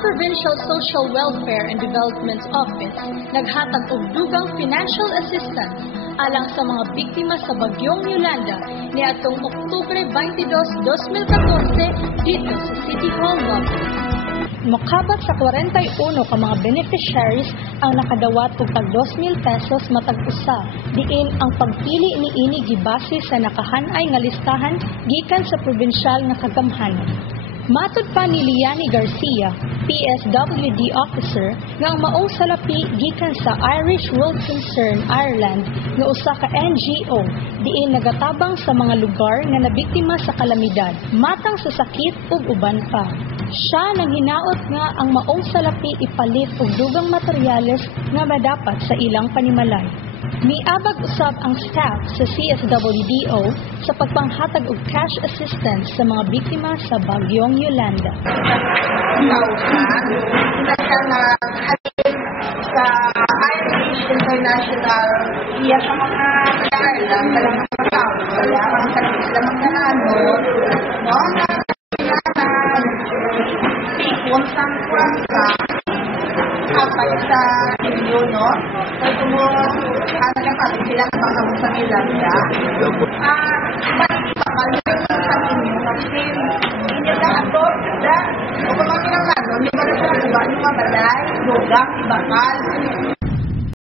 Provincial Social Welfare and Development Office naghatag og dugang financial assistance alang sa mga biktima sa bagyong Yolanda niadtong Oktubre 22, 2014 dito sa City Hall Lobby. Mokabat sa 41 ka mga beneficiaries ang nakadawat og tag 2,000 pesos matag usa, diin ang pagpili niini gibase sa nakahanay nga listahan gikan sa probinsyal nga kagamhanan. Matud pa ni Liani Garcia, PSWD officer, nga ang maong salapi gikan sa Irish World Concern Ireland nga usa ka NGO diin nagatabang sa mga lugar nga nabiktima sa kalamidad, matang sa sakit ug uban pa. Siya nang hinaot nga ang maong salapi ipalit og dugang materyales nga madapat sa ilang panimalay. Miabag usab ang staff sa CSWDO sa pagpanghatag og cash assistance sa mga biktima sa bagyong Yolanda. Sa Irish International iya sa mga Ireland dalang mga tao kaya ang sakit sila magkarano no kung saan kuwasa kapag sa inyo no kaya kung nagkapatid sila kapag sa Irlanda pagpapalagay sa inyo kasi hindi na ato o kung mga kinakano hindi ba na siya yung mga balay, lugang, ibakal